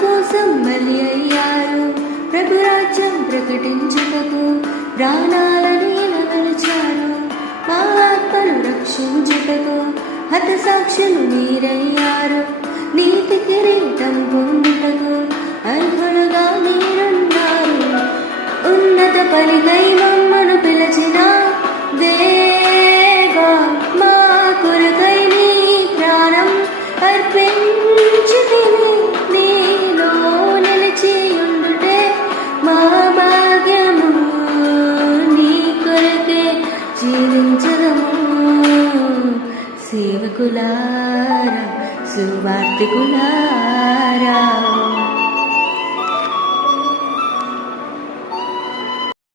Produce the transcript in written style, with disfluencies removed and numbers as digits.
కోసం బలి అయ్యారు. ప్రభురాజ్యం ప్రకటించుటకు ప్రాణాలని నిలిచారు. మా ఆత్మను రక్షించుటకు హతసాక్షులు మీరయ్యారు. నీతి కిరీటం పొందుటకు అర్హులుగా మీరున్నారు. ఉన్నత పలికై మమ్మను పిలిచిన దేవా, మా కొరకై నీ ప్రాణం అర్పించితివి. నీలో నిలిచి ఉండుటే మా భాగ్యము. నీ కొరకే జీవించదము. సేవకులారా, సువార్తికులారా,